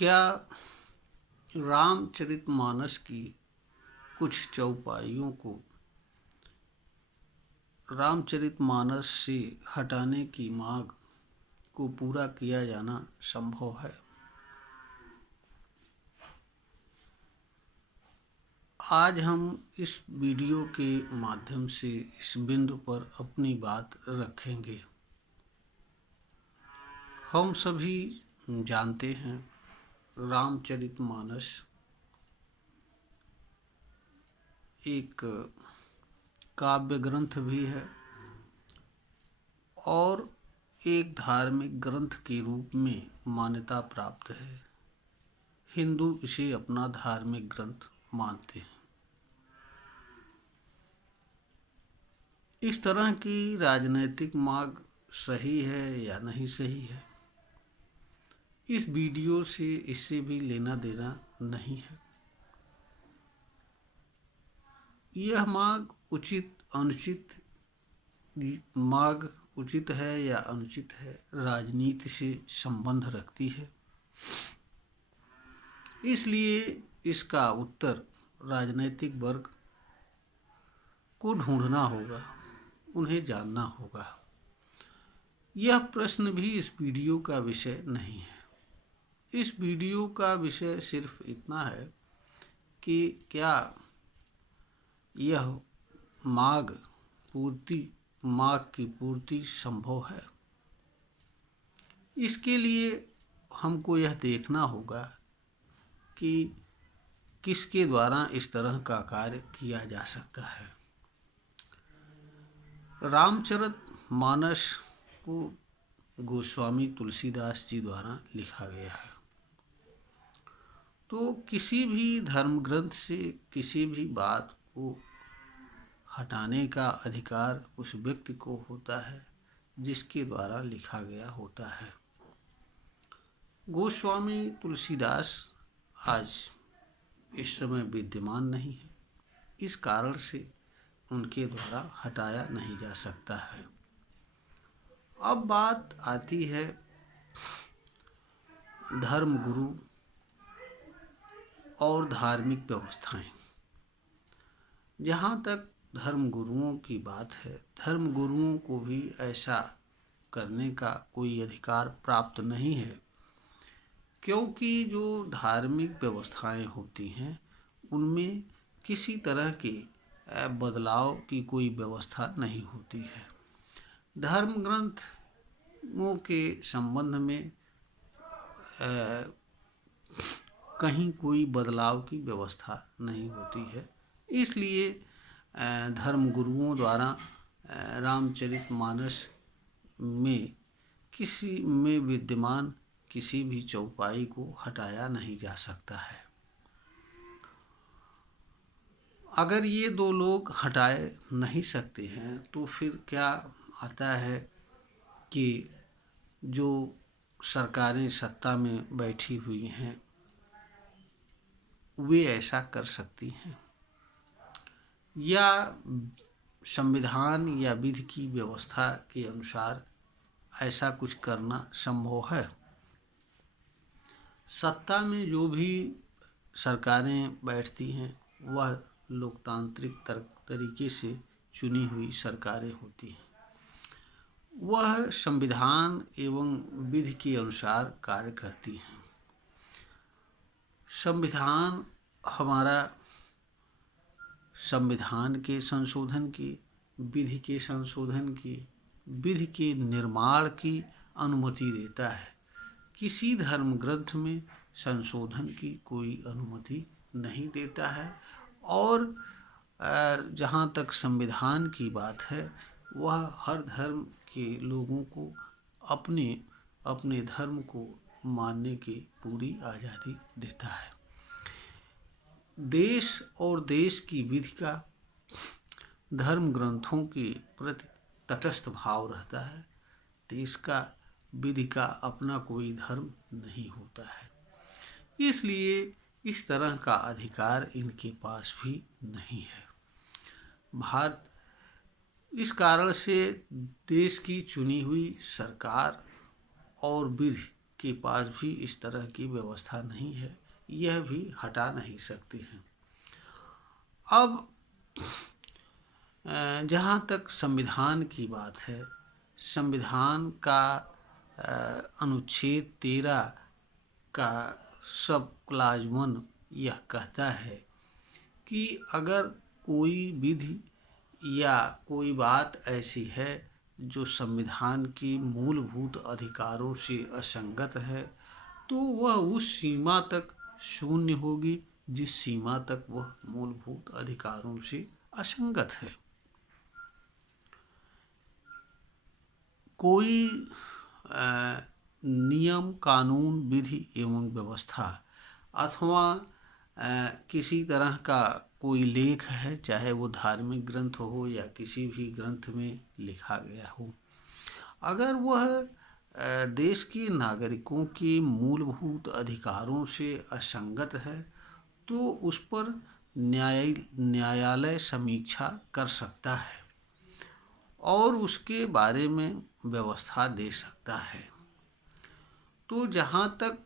क्या रामचरितमानस की कुछ चौपाइयों को रामचरितमानस से हटाने की मांग को पूरा किया जाना संभव है? आज हम इस वीडियो के माध्यम से इस बिंदु पर अपनी बात रखेंगे। हम सभी जानते हैं रामचरितमानस एक काव्य ग्रंथ भी है और एक धार्मिक ग्रंथ के रूप में मान्यता प्राप्त है। हिंदू इसे अपना धार्मिक ग्रंथ मानते हैं। इस तरह की राजनैतिक मांग सही है या नहीं सही है, इस वीडियो से इससे भी लेना देना नहीं है। यह मांग मांग उचित है या अनुचित है, राजनीति से संबंध रखती है। इसलिए इसका उत्तर राजनैतिक वर्ग को ढूंढना होगा, उन्हें जानना होगा। यह प्रश्न भी इस वीडियो का विषय नहीं है। इस वीडियो का विषय सिर्फ इतना है कि क्या यह मांग की पूर्ति संभव है। इसके लिए हमको यह देखना होगा कि किसके द्वारा इस तरह का कार्य किया जा सकता है। रामचरितमानस को गोस्वामी तुलसीदास जी द्वारा लिखा गया है। तो किसी भी धर्म ग्रंथ से किसी भी बात को हटाने का अधिकार उस व्यक्ति को होता है जिसके द्वारा लिखा गया होता है। गोस्वामी तुलसीदास आज इस समय विद्यमान नहीं है, इस कारण से उनके द्वारा हटाया नहीं जा सकता है। अब बात आती है धर्मगुरु और धार्मिक व्यवस्थाएं। जहाँ तक धर्मगुरुओं की बात है, धर्मगुरुओं को भी ऐसा करने का कोई अधिकार प्राप्त नहीं है, क्योंकि जो धार्मिक व्यवस्थाएं होती हैं उनमें किसी तरह के बदलाव की कोई व्यवस्था नहीं होती है। धर्म ग्रंथों के संबंध में कहीं कोई बदलाव की व्यवस्था नहीं होती है। इसलिए धर्मगुरुओं द्वारा रामचरितमानस में विद्यमान किसी भी चौपाई को हटाया नहीं जा सकता है। अगर ये दो लोग हटाए नहीं सकते हैं तो फिर क्या आता है कि जो सरकारें सत्ता में बैठी हुई हैं वे ऐसा कर सकती हैं, या संविधान या विधि की व्यवस्था के अनुसार ऐसा कुछ करना संभव है। सत्ता में जो भी सरकारें बैठती हैं वह लोकतांत्रिक तरीके से चुनी हुई सरकारें होती हैं। वह संविधान एवं विधि के अनुसार कार्य करती हैं। संविधान हमारा संविधान के संशोधन की, विधि के संशोधन की, विधि के निर्माण की अनुमति देता है। किसी धर्म ग्रंथ में संशोधन की कोई अनुमति नहीं देता है। और जहाँ तक संविधान की बात है, वह हर धर्म के लोगों को अपने अपने धर्म को मानने की पूरी आज़ादी देता है। देश और देश की विधि का धर्म ग्रंथों के प्रति तटस्थ भाव रहता है। देश का विधि का अपना कोई धर्म नहीं होता है, इसलिए इस तरह का अधिकार इनके पास भी नहीं है। भारत इस कारण से देश की चुनी हुई सरकार और विधि के पास भी इस तरह की व्यवस्था नहीं है, यह भी हटा नहीं सकते हैं। अब जहाँ तक संविधान की बात है, संविधान का अनुच्छेद 13 का सब क्लाज 1 यह कहता है कि अगर कोई विधि या कोई बात ऐसी है जो संविधान की मूलभूत अधिकारों से असंगत है, तो वह उस सीमा तक शून्य होगी जिस सीमा तक वह मूलभूत अधिकारों से असंगत है। कोई नियम, कानून, विधि एवं व्यवस्था अथवा किसी तरह का कोई लेख है, चाहे वो धार्मिक ग्रंथ हो या किसी भी ग्रंथ में लिखा गया हो, अगर वह देश के नागरिकों के मूलभूत अधिकारों से असंगत है तो उस पर न्यायालय समीक्षा कर सकता है और उसके बारे में व्यवस्था दे सकता है। तो जहाँ तक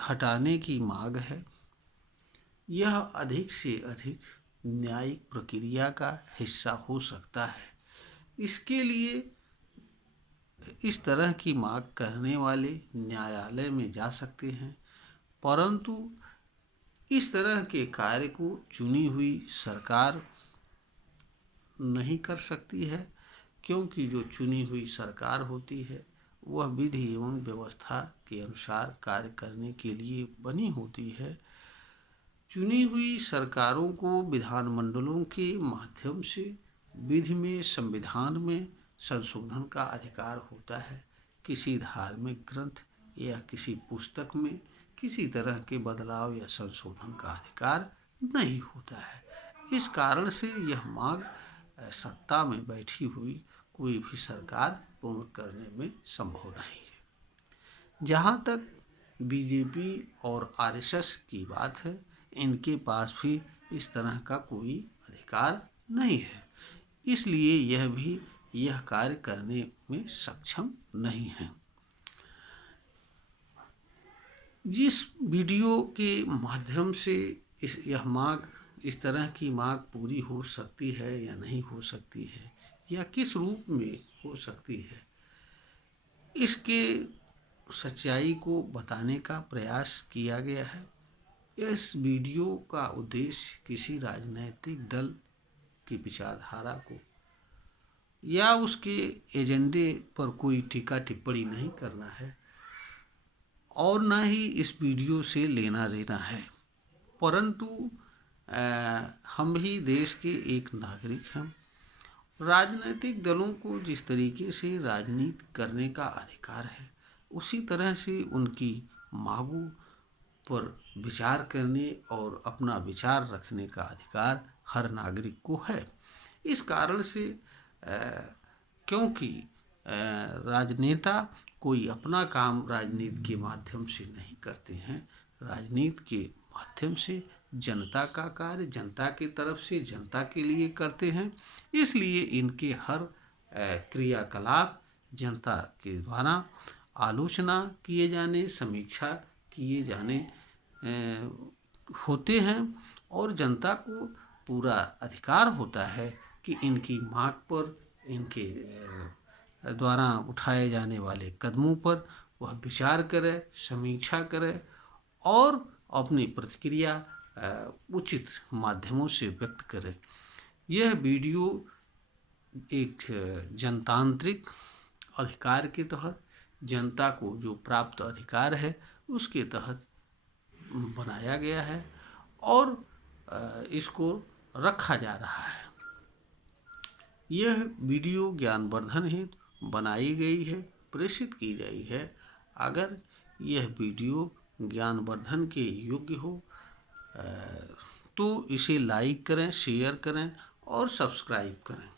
हटाने की मांग है, यह अधिक से अधिक न्यायिक प्रक्रिया का हिस्सा हो सकता है। इसके लिए इस तरह की मांग करने वाले न्यायालय में जा सकते हैं, परंतु इस तरह के कार्य को चुनी हुई सरकार नहीं कर सकती है, क्योंकि जो चुनी हुई सरकार होती है वह विधि एवं व्यवस्था के अनुसार कार्य करने के लिए बनी होती है। चुनी हुई सरकारों को विधानमंडलों के माध्यम से विधि में, संविधान में संशोधन का अधिकार होता है। किसी धार्मिक ग्रंथ या किसी पुस्तक में किसी तरह के बदलाव या संशोधन का अधिकार नहीं होता है। इस कारण से यह मांग सत्ता में बैठी हुई कोई भी सरकार पूर्ण करने में संभव नहीं है। जहाँ तक बीजेपी और आरएसएस की बात है, इनके पास भी इस तरह का कोई अधिकार नहीं है, इसलिए यह भी यह कार्य करने में सक्षम नहीं है। जिस वीडियो के माध्यम से इस तरह की मांग पूरी हो सकती है या नहीं हो सकती है, या किस रूप में हो सकती है, इसके सच्चाई को बताने का प्रयास किया गया है। इस वीडियो का उद्देश्य किसी राजनैतिक दल की विचारधारा को या उसके एजेंडे पर कोई टीका टिप्पणी नहीं करना है और न ही इस वीडियो से लेना देना है, परंतु हम भी देश के एक नागरिक हैं। राजनीतिक दलों को जिस तरीके से राजनीति करने का अधिकार है, उसी तरह से उनकी मांगों पर विचार करने और अपना विचार रखने का अधिकार हर नागरिक को है। इस कारण से क्योंकि राजनेता कोई अपना काम राजनीति के माध्यम से नहीं करते हैं, राजनीति के माध्यम से जनता का कार्य जनता की तरफ से जनता के लिए करते हैं, इसलिए इनके हर क्रियाकलाप जनता के द्वारा आलोचना किए जाने, समीक्षा किए जाने होते हैं और जनता को पूरा अधिकार होता है कि इनकी मांग पर, इनके द्वारा उठाए जाने वाले कदमों पर वह विचार करे, समीक्षा करे और अपनी प्रतिक्रिया उचित माध्यमों से व्यक्त करे। यह वीडियो एक जनतांत्रिक अधिकार के तहत जनता को जो प्राप्त अधिकार है उसके तहत बनाया गया है और इसको रखा जा रहा है। यह वीडियो ज्ञानवर्धन हेतु बनाई गई है, प्रेषित की गई है। अगर यह वीडियो ज्ञानवर्धन के योग्य हो तो इसे लाइक करें, शेयर करें और सब्सक्राइब करें।